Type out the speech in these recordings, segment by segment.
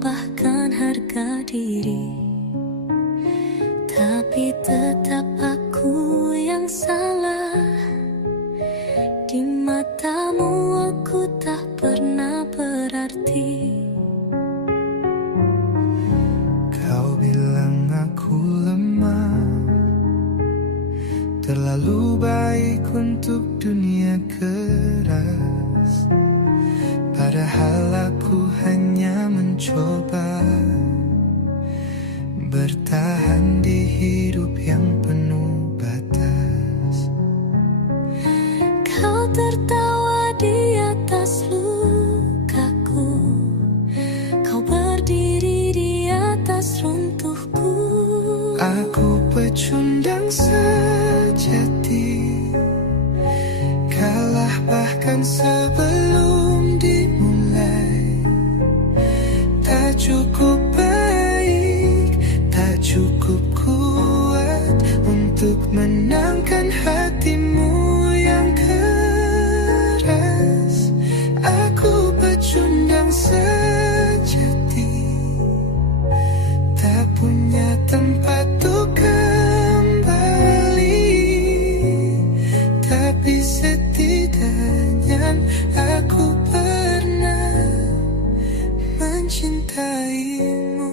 bahkan harga diri. Tapi tetap aku yang salah. Di matamu aku tak pernah berarti. Kau bilang aku lemah, terlalu baik untuk dunia keras. Padahal aku hanya mencoba bertahan di hidup yang penuh batas. Kau tertawa di atas lukaku, kau berdiri di atas runtuhku. Aku pecundang sejati, kalah bahkan sebelum dimulai. Tak cukup baik, tak cukup kuat untuk menangkan hatimu yang keras. Aku pecundang sejati, tak punya tempat untuk kembali. Tapi setidaknya aku pernah mencintaimu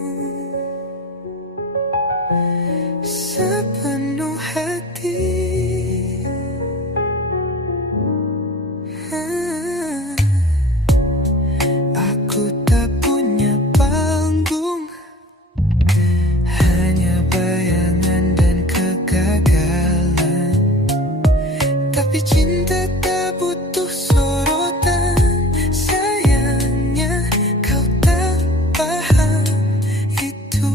sepenuh hati. Aku tak punya panggung, hanya bayangan dan kegagalan. Tapi cinta tak butuh sorotan. Sayangnya kau tak paham itu.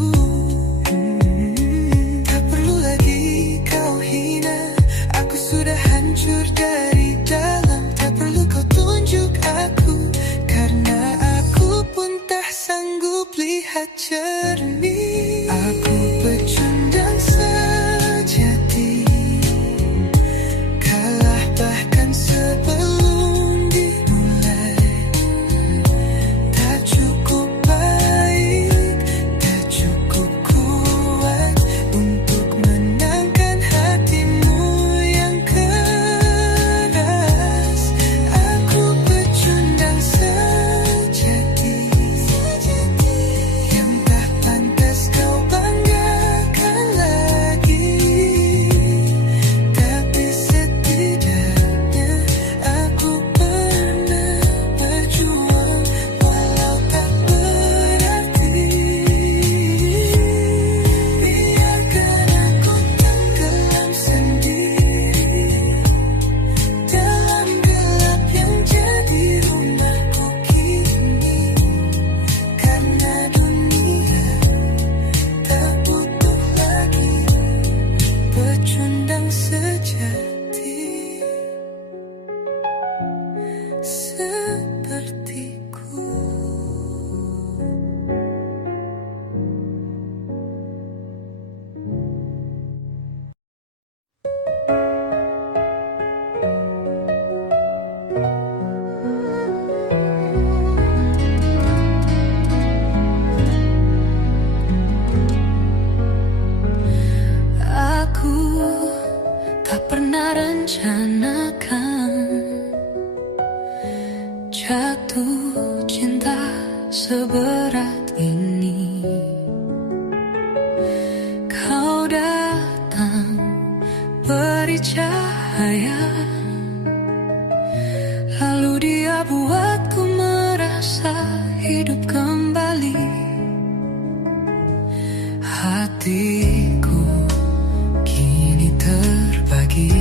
Tak perlu lagi kau hina, aku sudah hancur dari dalam. Tak perlu kau tunjuk aku, karena aku pun tak sanggup lihat jernih. Aku pecundang sejati, kalah bahkan sebelum dimulai. Tak cukup baik, tak cukup kuat untuk menangkan hatimu yang keras. Aku pecundang sejati, yang tak pantas kau banggakan lagi. Tapi setidaknya aku pernah berjuang, walau tak berarti. Biarkan aku tenggelam sendiri dalam gelap yang jadi rumahku kini. Karena dunia tak butuh lagi pecundang sejati sepertiku. Aku tak pernah rencanakan jatuh cinta seberat ini. Kau datang beri cahaya, lalu dia buatku merasa hidup kembali. Hatiku kini terbagi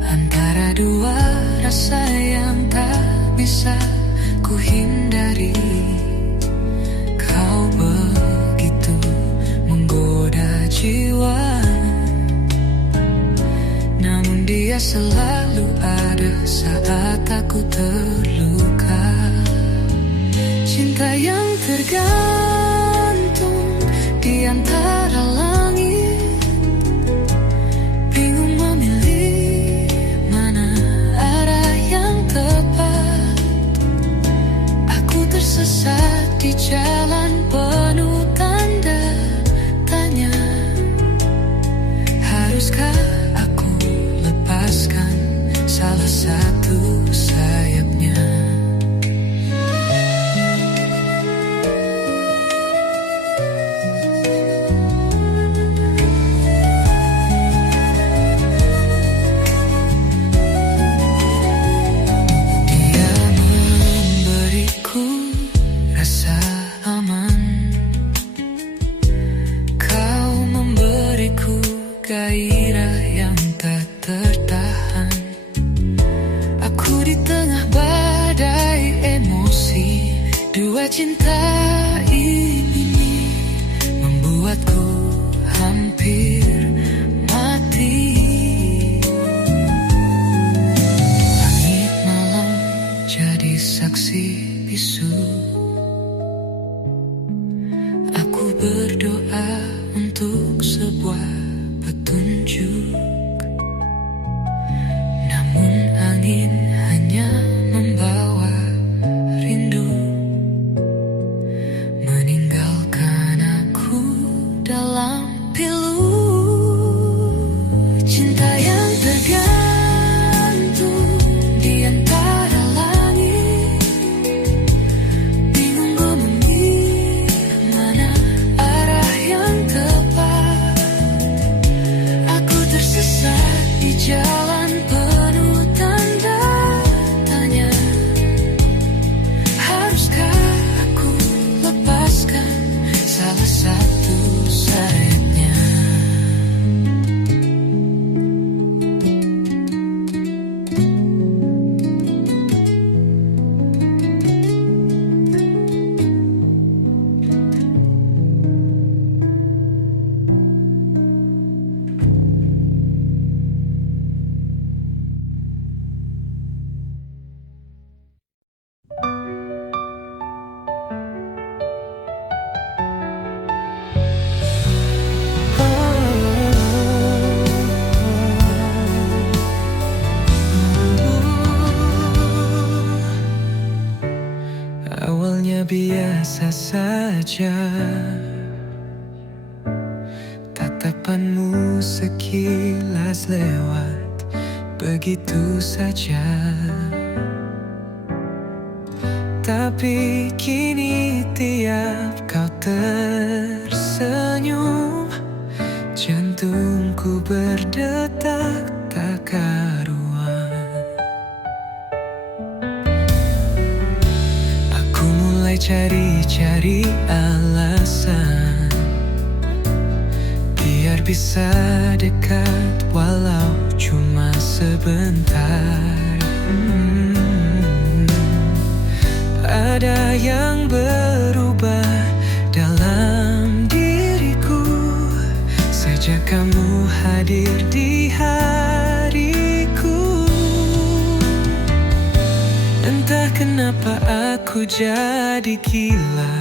antara dua rasa yang tak bisa ku hindari. Kau begitu menggoda jiwa, namun dia selalu ada saat aku terluka. Cinta yang tergantung di antara langit, bingung memilih mana arah yang tepat. Aku tersesat satu sayapnya. Dia memberiku rasa aman, kau memberiku gairah yang tak tertahan. Aku di tengah badai emosi, dua cinta ini membuatku hampir mati. Langit malam jadi saksi bisu. Aku berdoa untuk sebuah petunjuk, namun angin hanya membawa rindu, meninggalkan aku dalam pilu. Cinta yang tergantung di antara langit, bingung memilih mana arah yang tepat. Aku tersesat di jalan penuh tanda tanya. Haruskah aku lepaskan salah satu sayapnya? Awalnya biasa saja, tatapanmu sekilas lewat begitu saja. Tapi kini tiap kau tersenyum, jantungku berdetak tak karuan. Aku mulai cari-cari alasan biar bisa dekat walau cuma sebentar. Ada yang berubah dalam diriku sejak kamu hadir di hariku. Entah kenapa aku jadi gila,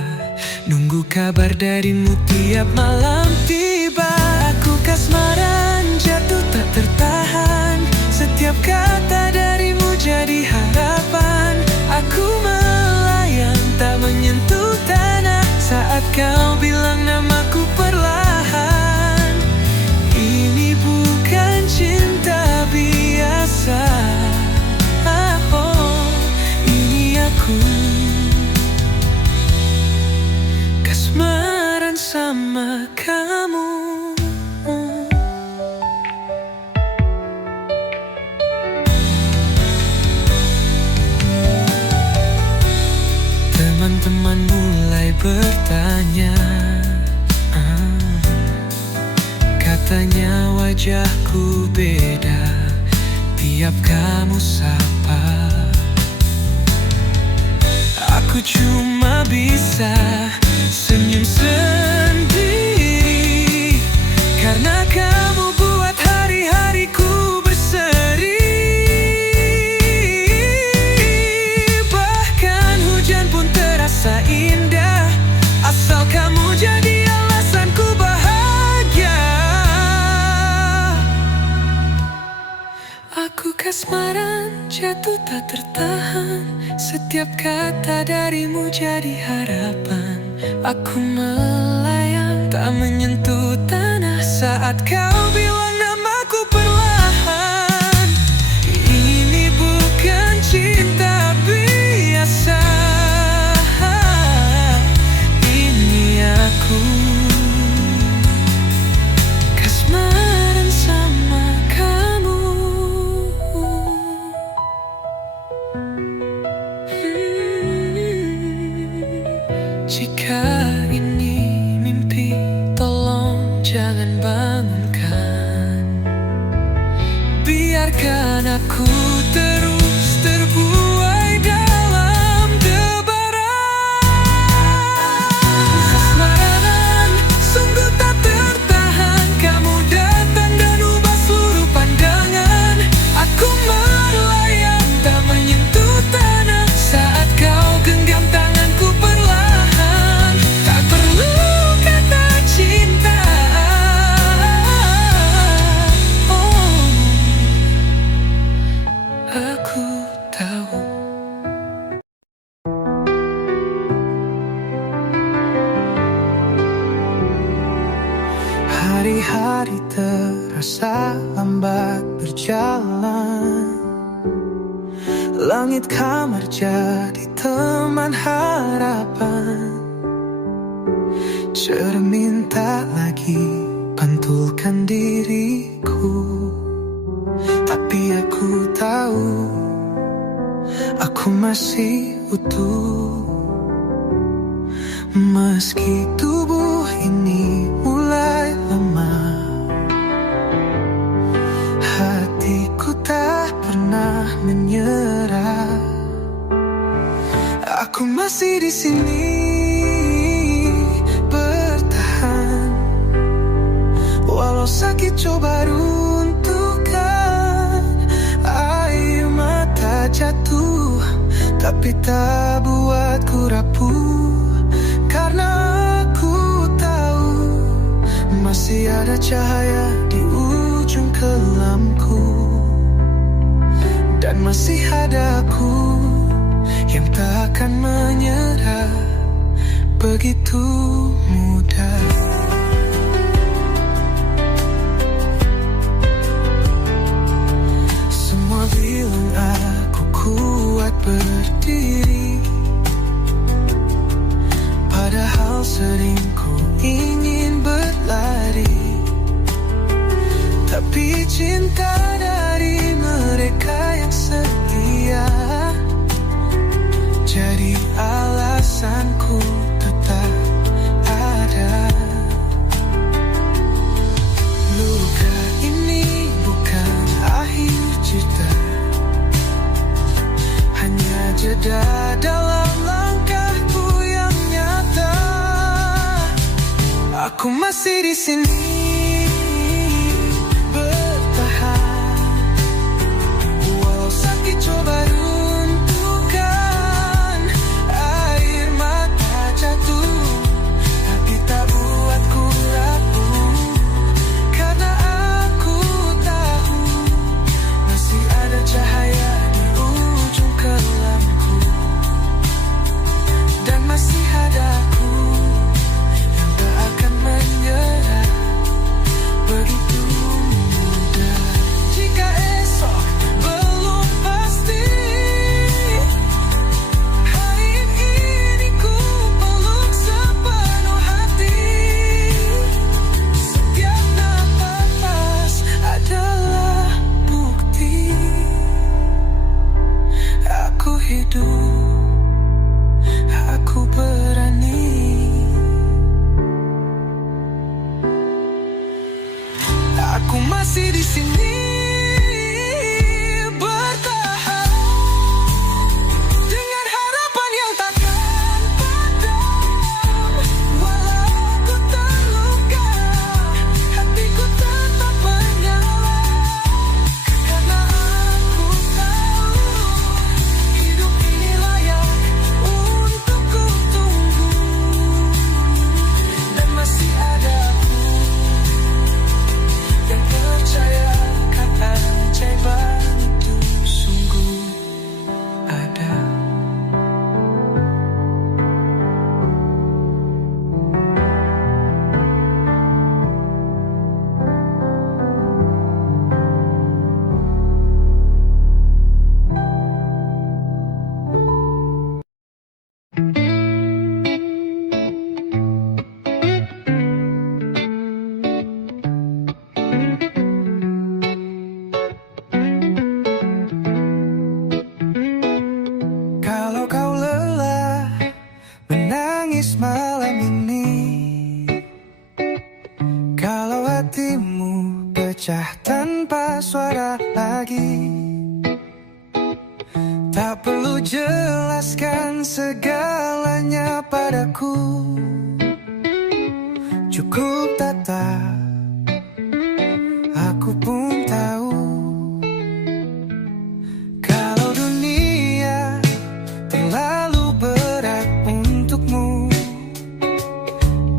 nunggu kabar darimu tiap malam tiba. Aku kasmaran, jatuh tak tertahan, setiap kata darimu jadi harapan. Aku melayang tak menyentuh tanah saat kau bilang namaku perlahan. Ini bukan cinta biasa, oh, ini aku kasmaran sama kamu. Teman-teman mulai bertanya, katanya wajahku beda tiap kamu sapa. Aku cuma bisa senyum sendiri karena kamu buat hari-hariku berseri. Bahkan hujan pun terasa indah asal kamu jadi alasanku bahagia. Aku kasmaran, jatuh tak tertahan, setiap kata darimu jadi harapan. Aku melayang tak menyentuh tanah saat kau bilang namaku perlahan. Ini bukan Jika ini mimpi, tolong jangan bangunkan. Biarkan aku terus terbuai dalam debaran. Kasmaran sungguh tak tertahan, kamu datang dan ubah seluruh pandangan. Aku melayang tak menyentuh tanah saat kau genggam tanganku perlahan. Tak perlu kata cinta, oh, aku tahu. Hari-hari terasa lambat berjalan. Langit kamar jadi teman harapan. Cermin tak lagi pantulkan diriku, tapi aku tahu aku masih utuh. Meski tubuh ini mulai lemah, hatiku tak pernah menyerah. Aku masih di sini bertahan, walau sakit coba runtuhkan. Air mata jatuh, tapi tak buatku rapuh. Karena aku tahu masih ada cahaya di ujung kelamku, dan masih ada aku yang tak akan menyerah begitu mudah. Semua bilang aku kuat berdiri, padahal sering ku ingin berlari. Tapi cinta dari mereka yang setia jadi alasanku tetap ada. Luka ini bukan akhir cerita, hanya jeda dalam langkahku yang nyata. Aku masih di sini bertahan, walau sakit coba runtuhkan. Air mata jatuh, tapi tak buatku rapuh. Karena aku tahu masih ada cahaya di ujung kelamku, dan masih ada aku yang tak akan menyerah begitu mudah. Jika esok belum pasti, hari ini ku peluk sepenuh hati. Setiap napas adalah bukti aku hidup, aku berani. Aku masih di sini bertahan, dengan harapan yang takkan padam. Walau ku terluka, hatiku tetap menyala. Karena aku tahu hidup ini layak untuk ku tunggu, dan masih ada aku yang percaya kata Kalau kau lelah menangis malam ini, kalau hatimu pecah tanpa suara lagi, tak perlu jelaskan segalanya padaku. Cukup tatap, aku pun tahu. Kalau dunia terlalu berat untukmu,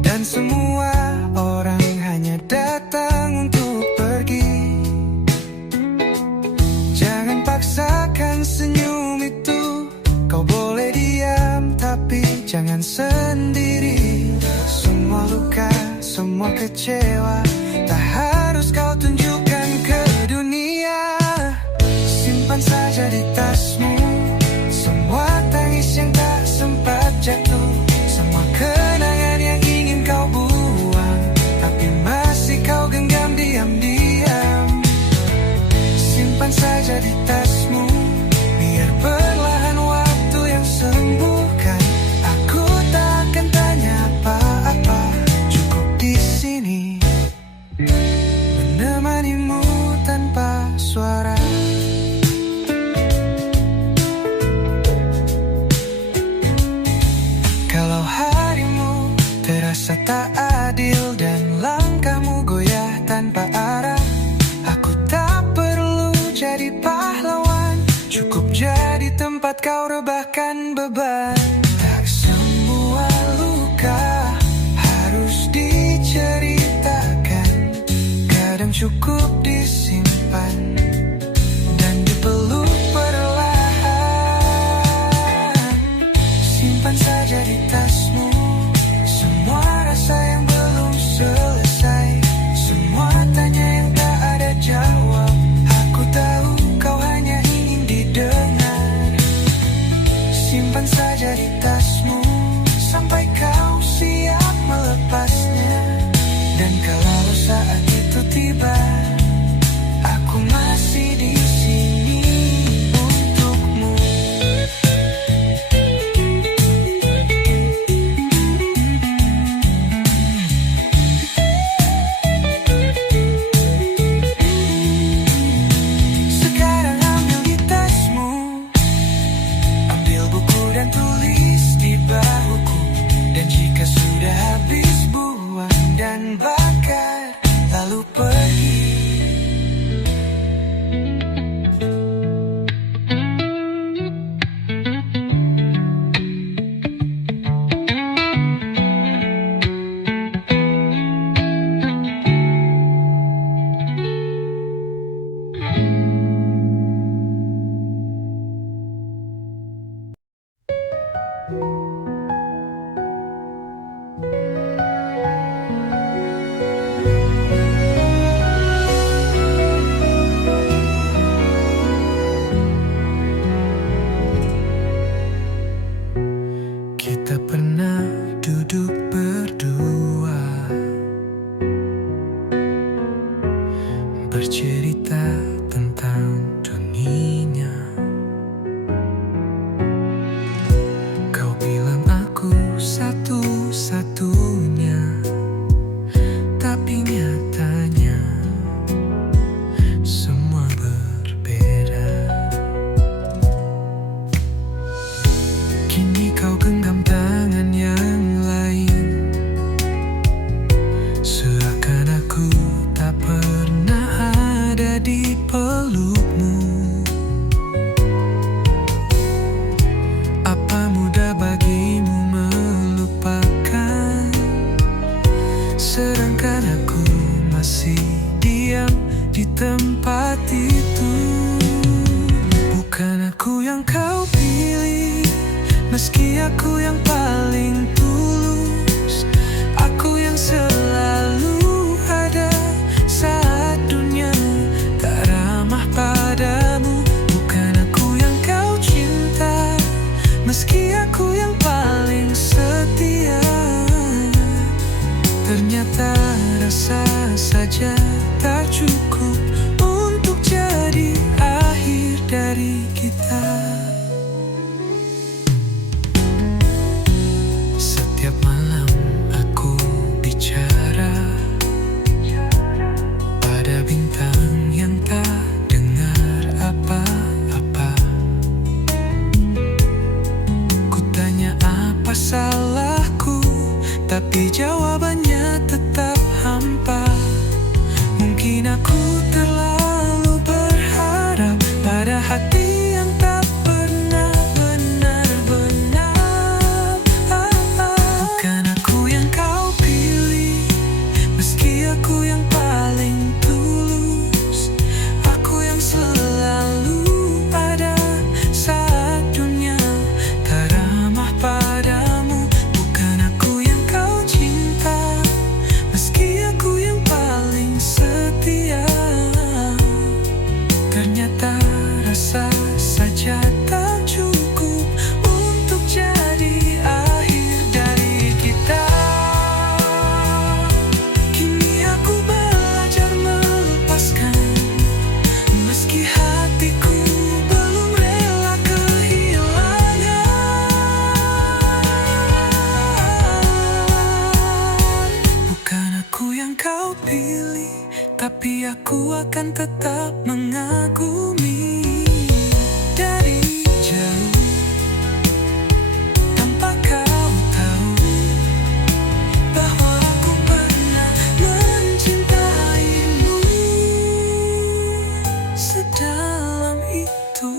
dan semua orang hanya datang untuk pergi, jangan paksakan senyum itu. Kau boleh diam tapi jangan sendiri. Semua luka, semua kecewa, tak harus kau tunjukkan ke dunia. Simpan saja di tasmu semua tangis yang tak sempat jatuh, semua kenangan yang ingin kau buang tapi masih kau genggam diam-diam. Simpan saja di tasmu, biar perlahan waktu yang sembuhkan. Aku tak akan tanya apa-apa, cukup di sini menemanimu tanpa suara. Kalau harimu terasa tak adil dan langkahmu goyah tanpa arah, aku tak perlu jadi pahlawan, cukup jadi tempat kau rebahkan beban. Tak semua luka harus diceritakan, kadang cukup disimpan dan dipeluk perlahan. Simpan saja di tasmu semua rasa yang belum selesai, semua tanya yang tak ada jawab. Aku tahu kau hanya ingin didengar. Simpan saja di tasmu sampai kau siap melepasnya. Dan kalau saat itu tiba, aku masih di sini untukmu. Sekarang ambil di tasmu, ambil buku dan tulis di bahuku. Dan jika sudah habis, buang dan bakar, lalu pergi. Kita pernah duduk berdua, bercerita tentang dunia. Kau bilang aku satu-satunya, tapi nyatanya semua berbeda. Kini kau genggam tangan yang lain, seakan aku tak pernah ada di pelukmu. Apa mudah bagimu melupakan, sedangkan aku masih diam di tempat itu. Bukan aku yang kau pilih, meski aku yang paling tulus. Aku yang selalu ada saat dunia tak ramah padamu. Bukan aku yang kau cinta, meski aku yang paling setia. Ternyata rasa saja tak cukup untuk jadi akhir dari kita. apa salahku, tapi jawabannya tetap hampa. Mungkin aku terlalu berharap pada hati yang tak pernah benar-benar. Bukan aku yang kau pilih, meski aku yang paling tulus. Aku yang selalu ada saat dunia tak ramah padamu. Bukan aku yang kau cinta, meski aku yang paling setia. Ternyata rasa saja tak cukup untuk jadi akhir dari kita. Kini aku belajar melepaskan, meski hatiku belum rela kehilangan. Bukan aku yang kau pilih, tapi aku akan tetap mengagumi dari jauh, tanpa kau tahu bahwa aku pernah mencintaimu sedalam itu.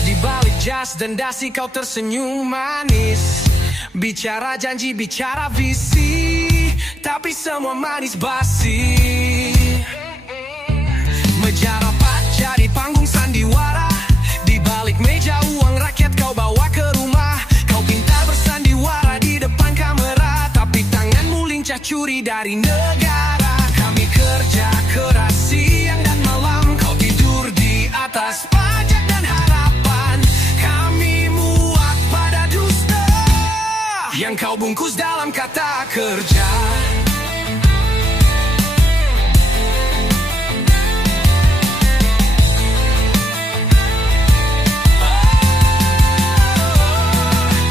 Di balik jas dan dasi kau tersenyum manis, bicara janji, bicara visi, tapi semua manis basi. Meja rapat jadi panggung sandiwara, di balik meja uang rakyat kau bawa ke rumah. Kau pintar bersandiwara di depan kamera, tapi tanganmu lincah curi dari negara. Kami kerja keras siang dan malam, kau tidur di atas pajak dan harapan. Kami muak pada dusta yang kau bungkus dalam kata kerja.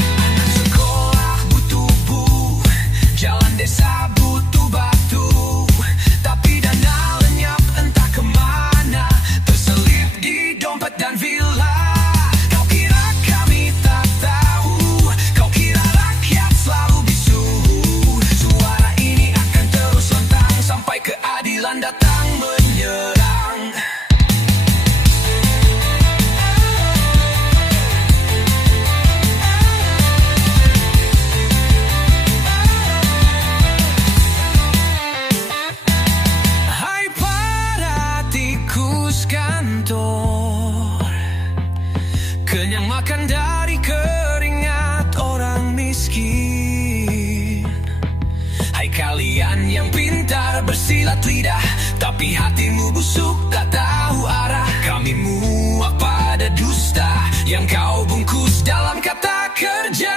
Anak sekolah butuh buku, jalan desa butuh batu, tapi dana lenyap entah kemana, terselip di dompet dan villa. Kau kira kami tak tahu, kau kira rakyat selalu bisu. Suara ini akan terus lantang sampai keadilan datang menyerang. Hai para tikus kantor, kenyang makan dari keringat orang miskin. Hai kalian yang pintar bersilat lidah, tapi hatimu busuk tak tahu arah. Kami muak pada dusta yang kau bungkus dalam kata kerja.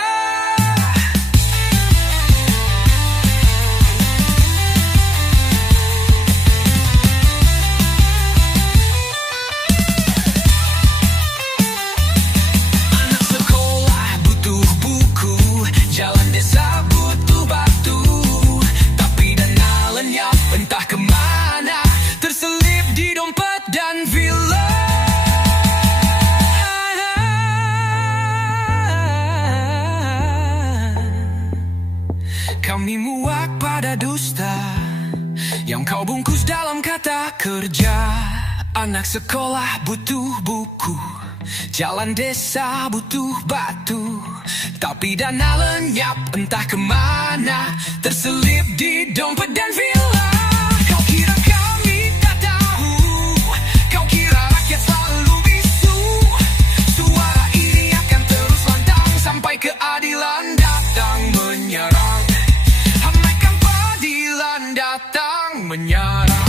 Anak sekolah butuh buku, jalan desa butuh batu, tapi dana lenyap entah kemana, terselip di dompet dan villa. Kami muak pada dusta yang kau bungkus dalam kata kerja. Anak sekolah butuh buku, jalan desa butuh batu, tapi dana lenyap entah kemana, terselip di dompet dan villa. Kau kira kami tak tahu, kau kira rakyat selalu bisu. Suara ini akan terus lantang sampai keadilan datang menyerang. Hamaikan keadilan datang menyerang.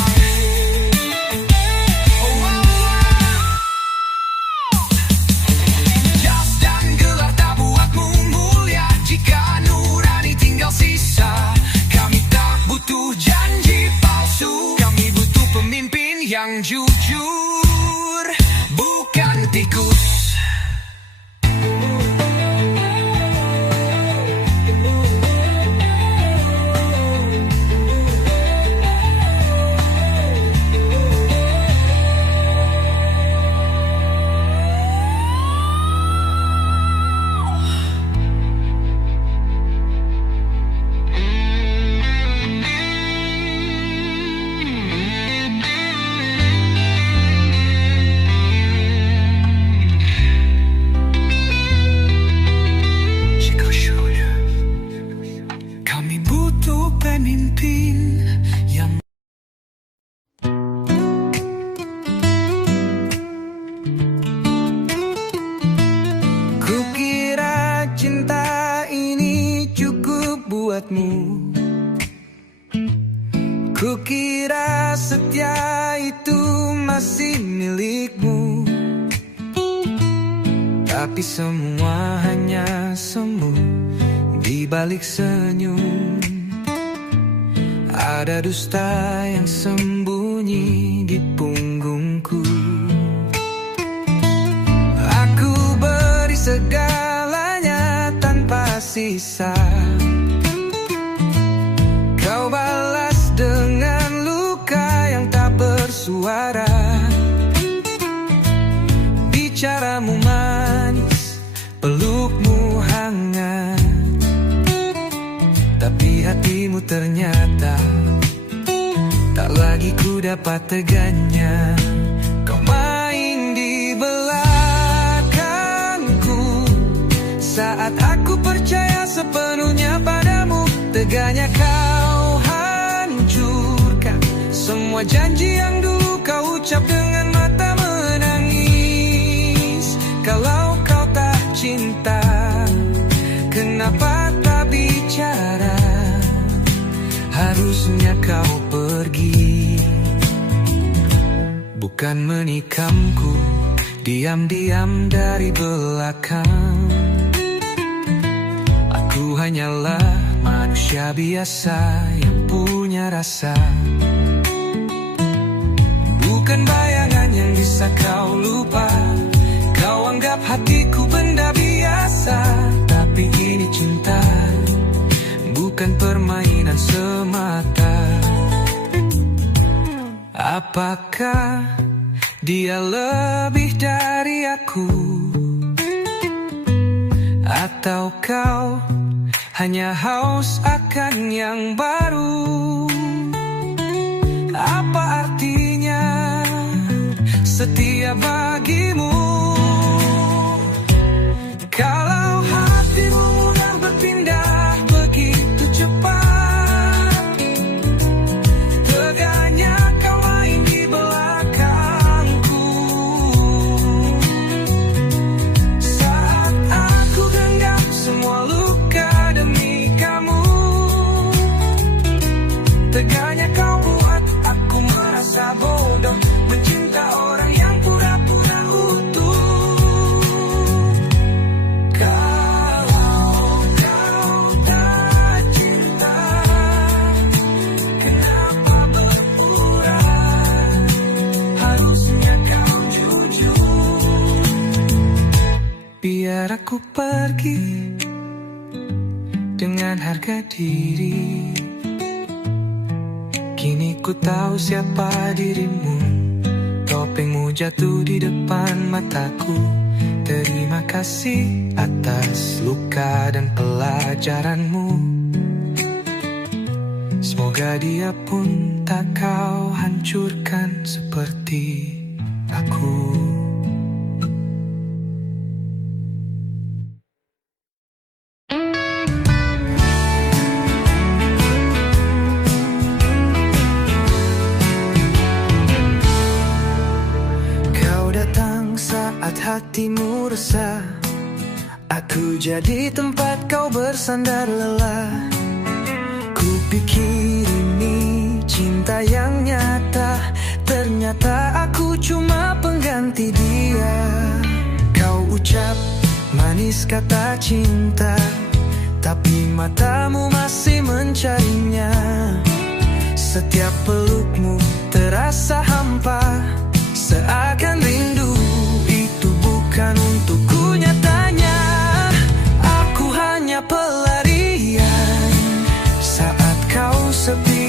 yang jujur, bukan tikus. Kami butuh pemimpin yang Kukira cinta ini cukup buatmu. Kukira setia itu masih milikmu. Tapi semua hanya semu di balik senyum. Ada dusta yang sembunyi di punggungku. Aku beri segalanya tanpa sisa. Kau balas dengan luka yang tak bersuara. Bicaramu manis, pelukmu hangat, tapi hatimu ternyata tak lagi ku dapat teganya. Kau main di belakangku saat aku percaya sepenuhnya padamu. Teganya kau hancurkan semua janji yang dulu kau ucap dengan mata menangis. Kalau kau tak cinta, kenapa tak bicara? Harusnya kau pergi, bukan menikamku diam-diam dari belakang. Aku hanyalah manusia biasa yang punya rasa. Bukan bayangan yang bisa kau lupa. Kau anggap hatiku benda biasa, tapi ini cinta, bukan permainan semata. Apakah dia lebih dari aku? Atau kau hanya haus akan yang baru? Apa artinya setia bagimu? Kalau hatimu mudah berpindah begitu cepat, teganya kau main di belakangku. Saat aku genggam semua luka demi kamu, teganya kau buat aku merasa bodoh, mencinta orang yang pura-pura utuh. Kalau kau tak cinta, kenapa berpura? Harusnya kau jujur. Biar aku pergi dengan harga diri. Kini ku tahu siapa dirimu. Topengmu jatuh di depan mataku. Terima kasih atas luka dan pelajaranmu. Semoga dia pun tak kau hancurkan seperti aku. Saat hatimu resah, aku jadi tempat kau bersandar lelah. Ku pikir ini cinta yang nyata, ternyata aku cuma pengganti dia. Kau ucap manis kata cinta, tapi matamu masih mencarinya. Setiap pelukmu terasa hampa,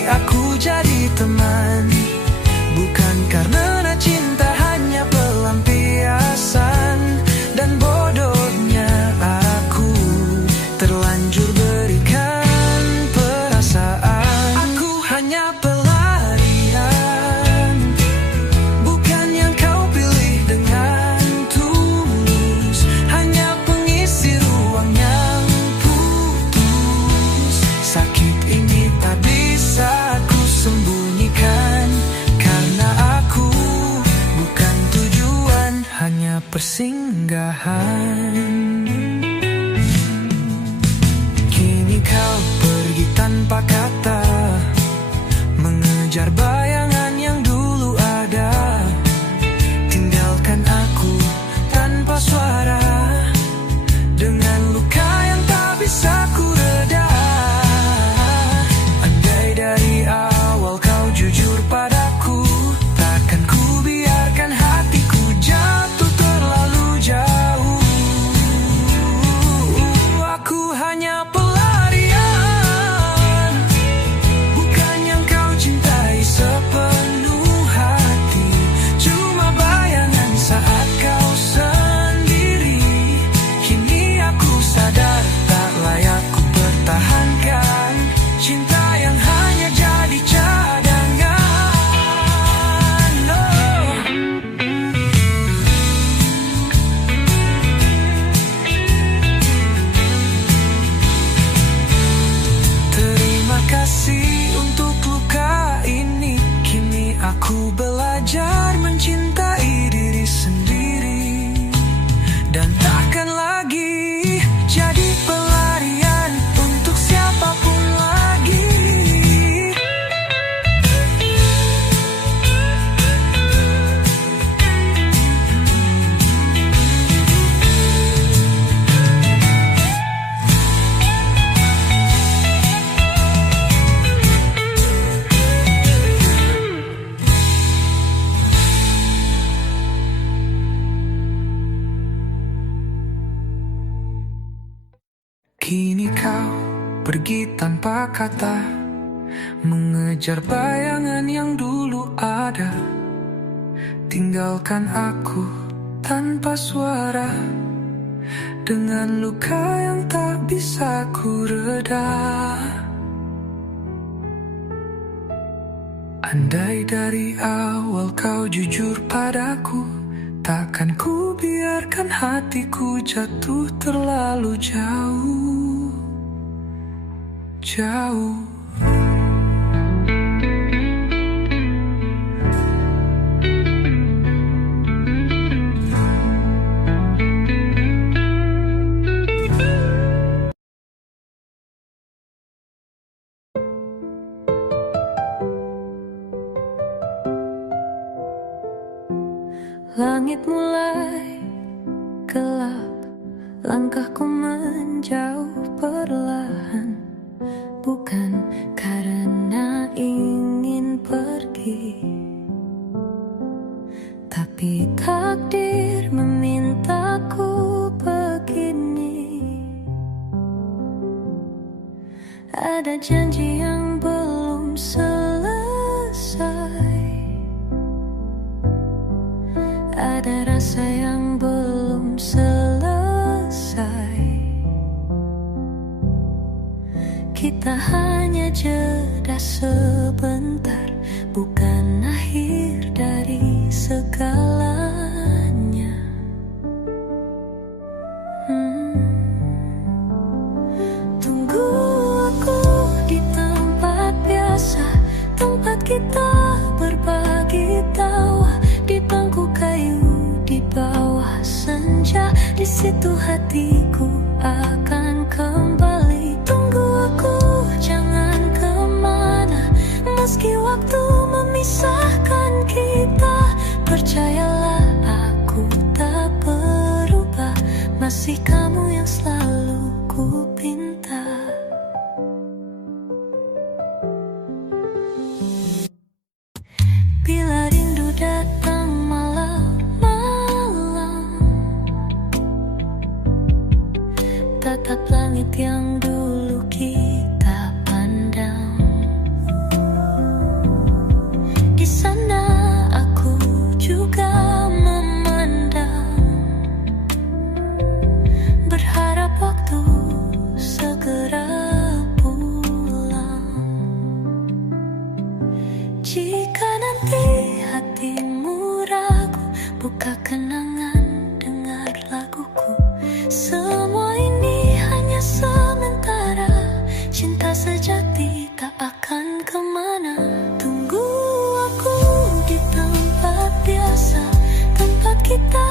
Kini aku jadi teman, bukan karena cinta hanya pelampiasan. Dan bodohnya aku terlanjur berikan perasaan. Aku hanya pelarian, bukan yang kau pilih dengan tulus, hanya pengisi ruang yang putus. Sakit ini tak bisa ku sembunyikan, karena aku bukan tujuan, hanya persinggahan. Kini kau pergi tanpa kata, mengejar bayangan yang dulu ada. Tinggalkan aku tanpa suara, dengan luka yang tak bisa ku reda. Andai dari awal kau jujur padaku, takkan ku biarkan hatiku jatuh terlalu jauh. Aku hanya pelarian, bukan yang kau cintai sepenuh hati. Cuma bayangan saat kau sendiri. Kini aku sadar tak layak ku pertahankan cinta yang hanya jadi cadangan. Oh. Terima kasih untuk luka ini. Kini aku belajar mencintai diri sendiri, dan takkan lagi jadi pelarian untuk siapapun lagi. Kini kau pergi tanpa kata, mengejar bayangan yang dulu ada. Tinggalkan aku tanpa suara, dengan luka yang tak bisa ku reda. Andai dari awal kau jujur padaku, takkan ku biarkan hatiku jatuh terlalu jauh, jauh. Langit mulai gelap, langkahku menjauh perlahan. Bukan karena ingin pergi, tapi takdir memintaku begini. Ada janji yang belum selesai, ada rasa yang belum selesai. Kita hanya jeda sebentar, bukan akhir dari segalanya. Tunggu aku di tempat biasa, tempat kita berbagi tawa, di bangku kayu di bawah senja. Di situ hatiku akan kembali. Tunggu aku, jangan kemana, meski waktu memisahkan kita. Percayalah aku tak berubah, masih kamu yang selalu ku pinta. Bila rindu datang malam-malam, tatap langit yang dulu kita pandang. buka kenangan, dengar laguku. Semua ini hanya sementara, cinta sejati tak akan kemana. Tunggu aku di tempat biasa, tempat kita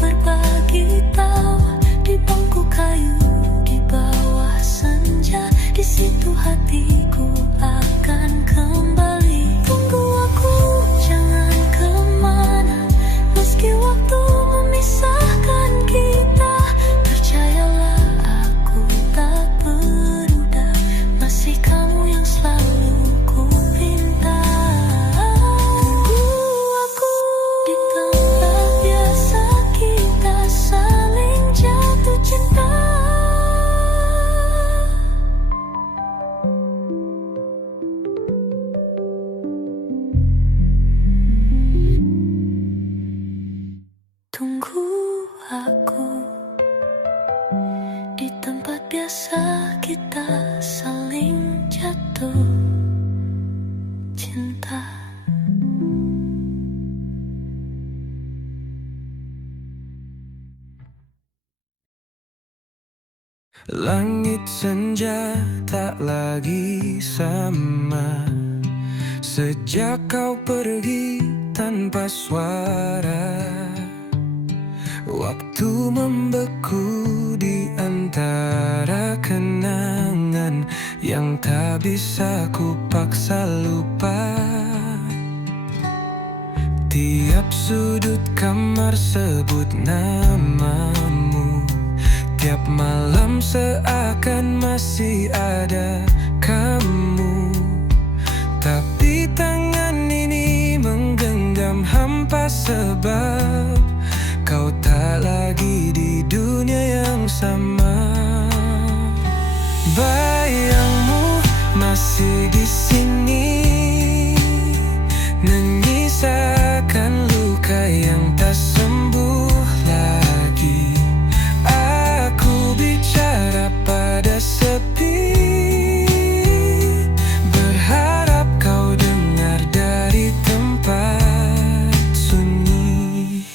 berbagi tawa, di bangku kayu, di bawah senja. Di situ hatiku akan kembali. Tunggu aku, jangan kemana, meski waktu memisahkan kita. Percayalah aku tak berubah, masih kamu yang selalu ku pinta. Tunggu aku di tempat biasa, kita saling jatuh cinta. Tunggu aku di tempat biasa, kita saling jatuh cinta. Langit senja tak lagi sama sejak kau pergi tanpa suara. Waktu membeku di antara kenangan yang tak bisa ku paksa lupa. Tiap sudut kamar sebut namamu, tiap malam seakan masih ada kamu. Tapi tangan ini menggenggam hampa sebab kau tak lagi di dunia yang sama. Bayangmu masih di sini, menyisakan luka yang tak sembuh lagi. Aku bicara pada sepi, berharap kau dengar dari tempat sunyi.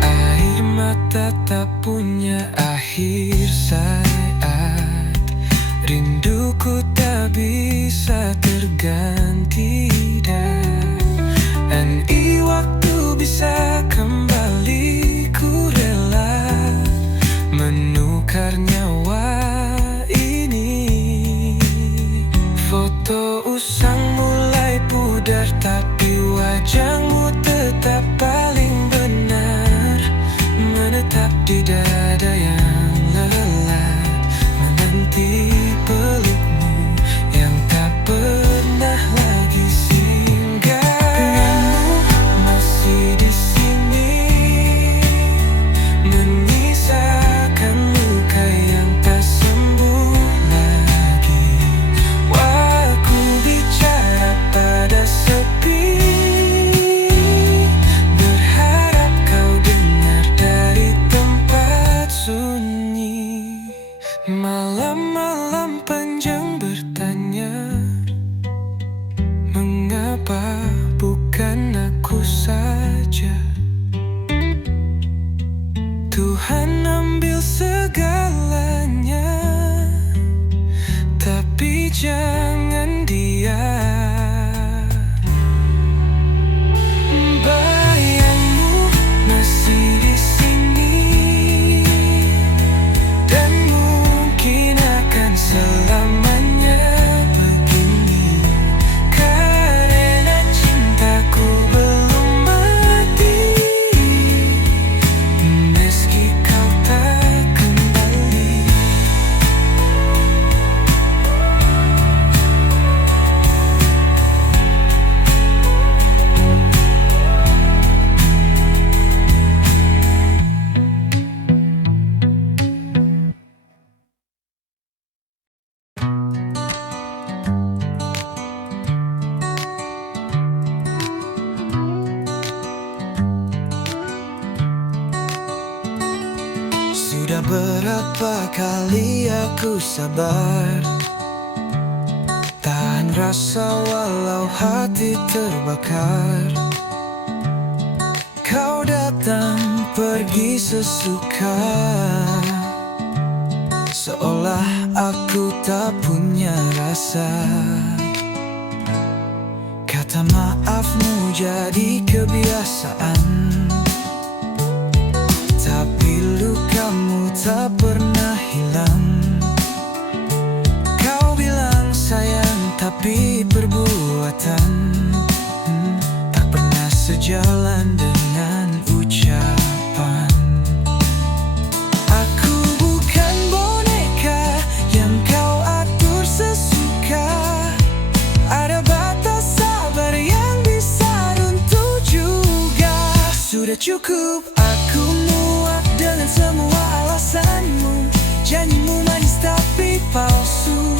Air mata tak punya akhir saat rinduku tak bisa terganti. Dan waktu bisa kembali, ku rela menukar nyawa ini. Foto usang mulai pudar, tapi wajahmu tetap paling benar, menetap di dada yang lelah, menanti pelukmu yang tak pernah lagi singgah. Denganmu masih di sini, menyisakan luka yang tak sembuh lagi. Aku bicara pada sepi, berharap kau dengar dari tempat sunyi. Malam-malam panjang bertanya, mengapa bukan aku saja? Tuhan ambil segalanya, tapi jangan dia. Bayangmu masih di sini, dan mungkin akan selamanya begini, karena cintaku belum mati. Meski kau Sudah berapa kali aku sabar, tahan rasa walau hati terbakar. Kau datang pergi sesuka, seolah aku tak punya rasa. Kata maafmu jadi kebiasaan, tapi lukamu tak pernah hilang. Kau bilang sayang, tapi perbuatan tak pernah sejalan dengan ucapan. Aku bukan boneka yang kau atur sesuka. Ada batas sabar yang bisa runtuh juga. Sudah cukup, aku muak dengan semua alasanmu. Janjimu manis tapi palsu,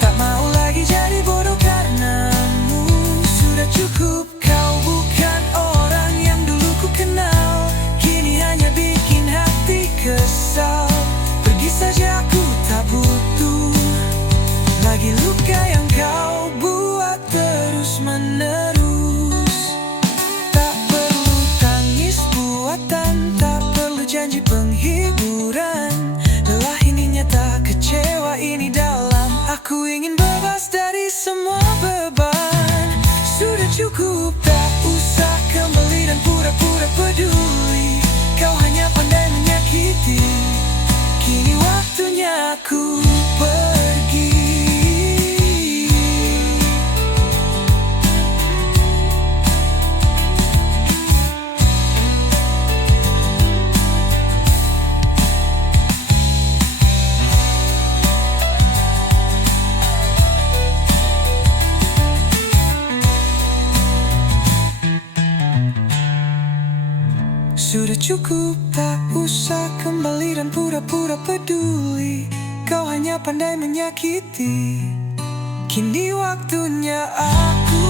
tak mau lagi jadi bodoh karenamu. Sudah cukup, kau bukan orang yang dulu ku kenal. Kini hanya bikin hati kesal. Pergi saja, aku tak butuh lagi luka yang kau buat terus menerus. Tak perlu tangis buatan, tak perlu janji penghiburan. Lelah ini nyata, kecewa ini dalam. Aku ingin bebas dari semua beban. Sudah cukup, tak usah kembali dan pura-pura peduli. Kau hanya pandai menyakiti. Kini waktunya aku pergi. Sudah cukup, tak usah kembali dan pura-pura peduli. Kau hanya pandai menyakiti. Kini waktunya aku